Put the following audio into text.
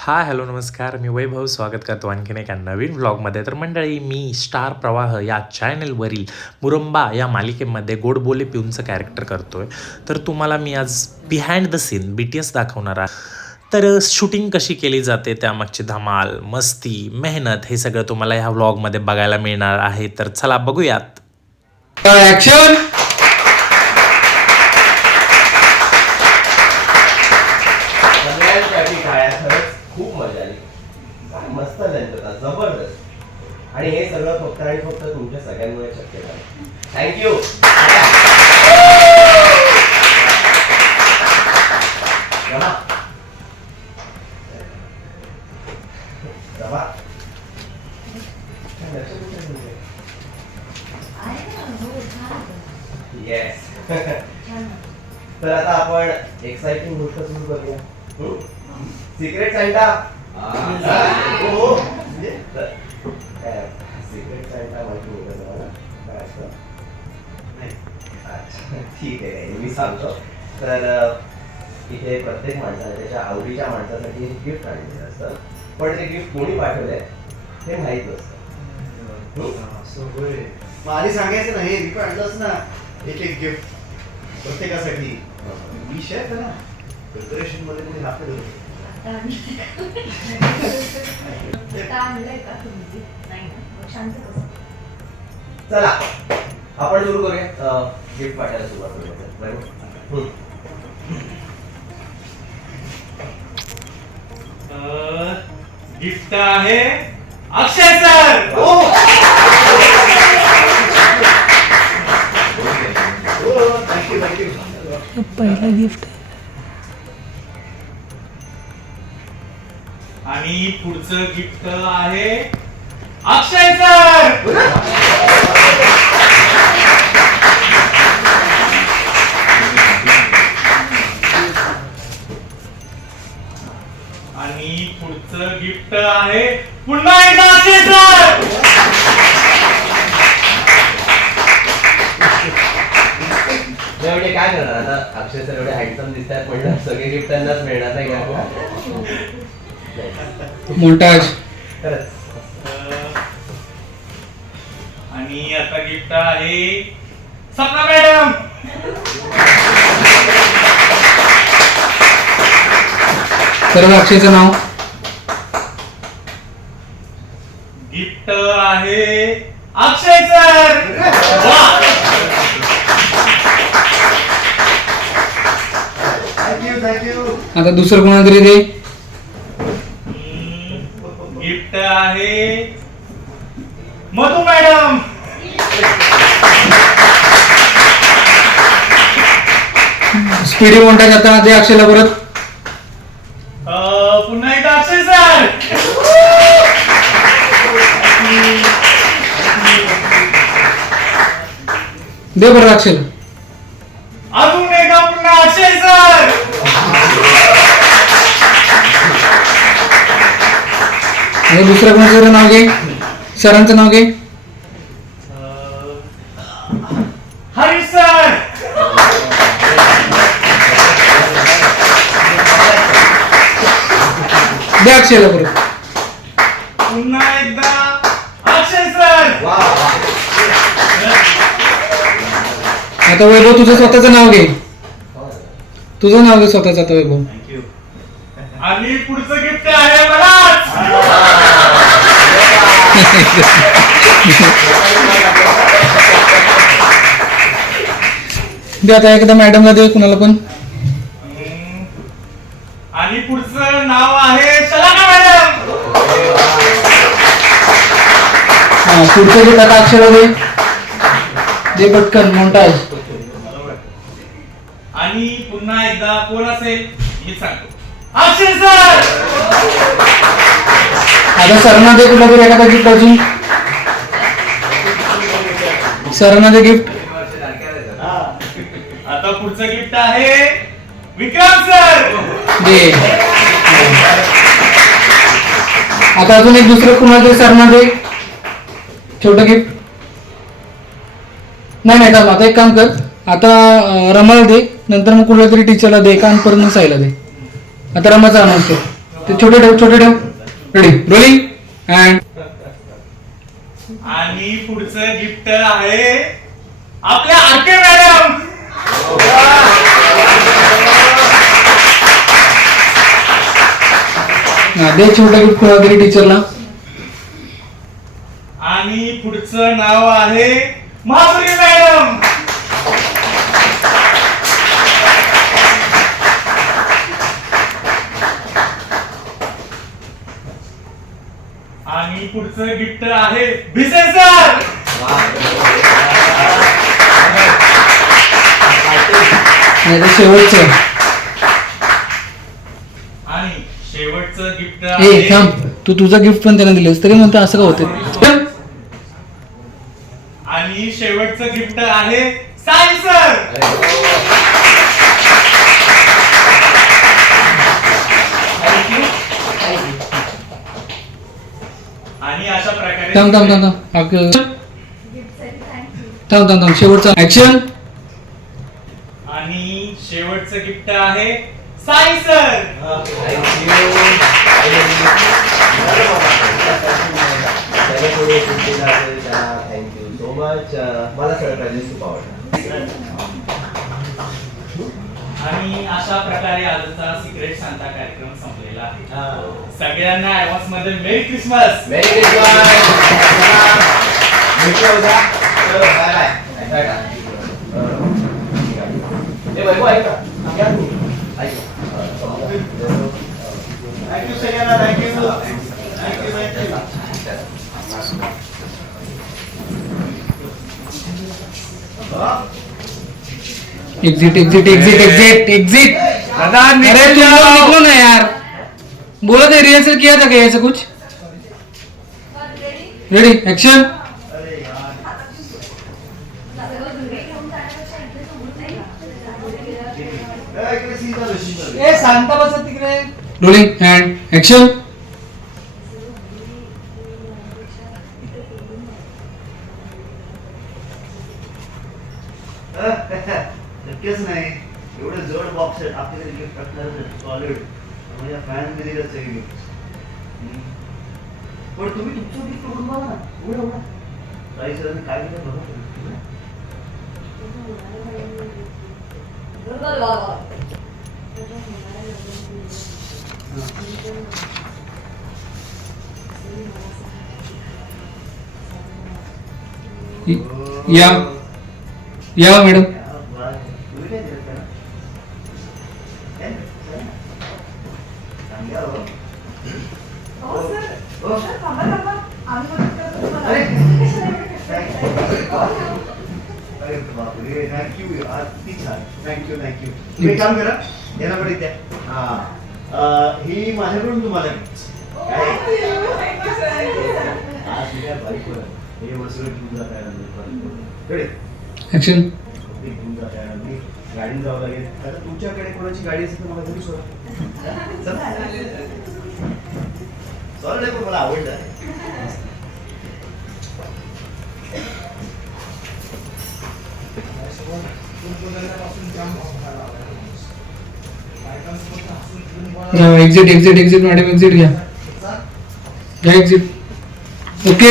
Hello नमस्कार. मी वैभव स्वागत करतो आणखीन एका नवीन व्लॉगमध्ये. तर मंडळी, मी स्टार प्रवाह या चॅनलवरील मुरंबा या मालिकेमध्ये गोडबोले पिऊनचं कॅरेक्टर करतो आहे. तर तुम्हाला मी आज बिहाइंड द सीन BTS दाखवणार आहे. तर शूटिंग कशी केली जाते, त्यामागची धमाल, मस्ती, मेहनत हे सगळं तुम्हाला ह्या व्लॉगमध्ये बघायला मिळणार आहे. तर चला बघूयात. ऍक्शन. खूप मजा आली. काय मस्त होता, जबरदस्त. आणि हे सगळं फक्त आणि फक्त तुमच्या सगळ्यांमुळे शक्य झालं. थँक्यू. येस. तर आता आपण एक्साइटिंग गोष्ट सुरू करूया. सिक्रेट सांटा. हो. सिक्रेट सांटा माहिती होतं तुम्हाला काय असतं? अच्छा, ठीक आहे, मी सांगतो. तर इथे प्रत्येक माणसाने त्याच्या आवडीच्या माणसासाठी एक गिफ्ट आणलेलं असतं, पण ते गिफ्ट कोणी पाठवलंय हे माहीत नसतं. आधी सांगायचं ना, हे गिफ्ट आणलंच ना, एक एक गिफ्ट प्रत्येकासाठी. मी शेफ आहे ना, प्रिपरेशन मध्ये कोणी हात नाही धरत. चला आपण सुरू करूया. गिफ्ट वाटायला सुरुवात करूया. गिफ्ट आहे अक्षय सर. थँक्यू. पहिला गिफ्ट आणि पुढचं गिफ्ट आहे अक्षय सर. आणि पुढचं गिफ्ट आहे पुन्हा एकदा अक्षय सर. म्हणजे काय करणार आता, अक्षय सर एवढे हँडसम दिसतात म्हणलं सगळे गिफ्ट त्यांनाच मिळणार नाही का? मोंटाज. खरंच. आणि आता गिफ्ट आहे सपना मॅडम. सर्व अक्षयचं नाव. गिफ्ट आहे अक्षय सर. थँक्यू. आता दुसरं कोणाला तरी दे. गिफ्ट आहे मधु मॅडम. स्पीडी मोंटाज आता दे अक्षयला परत. पुन्हा एकदा अक्षय सर. दे परत अक्षयला. अजून एकदा पुन्हा अक्षय सर. आता दुसरं कोणाचं नाव घे, सरांचं नाव घे. हरीश सर. दे अक्षयला परत. पुन्हा एकदा अक्षय सर. आता वैभव तुझं स्वतःचं नाव घे. तुझं नाव घे स्वतःचं आता वैभव. थँक्यू. आणि पुढचं गिफ्ट आहे मलाच. दे आता एकदा मॅडमला दे, कुणाला पण. आणि पुढचं नाव आहे शलाका मॅडम. हा, पुढचं गिफ्ट आता अक्षयला दे. दे पटकन मोंटाज. आणि पुन्हा एकदा कोण असेल मी सांगतो. अक्षय सर. आता सरांना दे कुठला तरी एखादा गिफ्ट अजून. सरांना दे गिफ्ट. आता पुढचं गिफ्ट आहे विक्रम सर. दे. आता अजून एक दुसरं कुणाला तरी सरांना दे छोटं गिफ्ट. नाही थांब, आता एक काम कर, आता रमाला दे, नंतर मग कुठल्या तरी टीचरला दे, कान परत साईला दे. आता रमाचा अनाउन्स कर. ते छोटे ठेव रेडी रोलिंग अँड आणि पुढचं गिफ्ट आहे आपल्या आरके मॅडम. दे छोटं गिफ्ट कोणा तरी टीचरला. आणि पुढचं नाव आहे माधुरी मॅडम. आणि पुढचं गिफ्ट आहे भिसे सर. नाही तर शेवटचं. आणि शेवटचं गिफ्ट ए आहे थांब तू तुझं गिफ्ट पण त्यांना दिलंस तरी म्हणतो असं का होतं. आणि शेवटचं गिफ्ट आहे साई सर. आणि अशा प्रकारे थांब शेवटचं ऍक्शन. आणि शेवटचं गिफ्ट आहे Sai sir. Thank you so much. मला सरप्राईज खूप आवडला. आणि अशा प्रकारे आजचा सिक्रेट सांता कार्यक्रम संपलेला आहे. सगळ्यांना ऍडव्हान्स मध्ये मेरी क्रिसमस. मेरी क्रिसमस. भेटूया उद्या. चलो बाय बाय. ऐका. थँक्यू सगळ्यांना. थँक्यू. एग्जिट. अरे तुम लोग निकलो ना यार. बोला था रिहर्सल किया था क्या ऐसा कुछ. Ready action. Rolling and action. शक्यच नाही. एवढं जड बॉक्स आहे आपल्याकडे गिफ्ट असणार सॉलिड. माझ्या फॅन दिलेलंच आहे गिफ्ट. पण तुम्ही तुमचं गिफ्ट करून बघा ना. एवढं काही सरांनी काय दिलं बघा. या मॅडम. तुम्ही काय दिलं त्याला. चांगलं हो. अरे बापरे. थँक्यू यार. किती छान. थँक्यू. तुम्ही एक काम करा. यांना पण द्या. हा ही माझ्याकडून तुम्हाला हे वसुल घेऊन जाता. एक्शन. घेऊन जाता गाडी जावं लागेल. आता तुमच्याकडे कोणाची गाडी असेल तर मला घरी सोडा. सॉलिड पण मला आवडलं. Exit madam. एक्झिट घ्या एक्झिट. ओके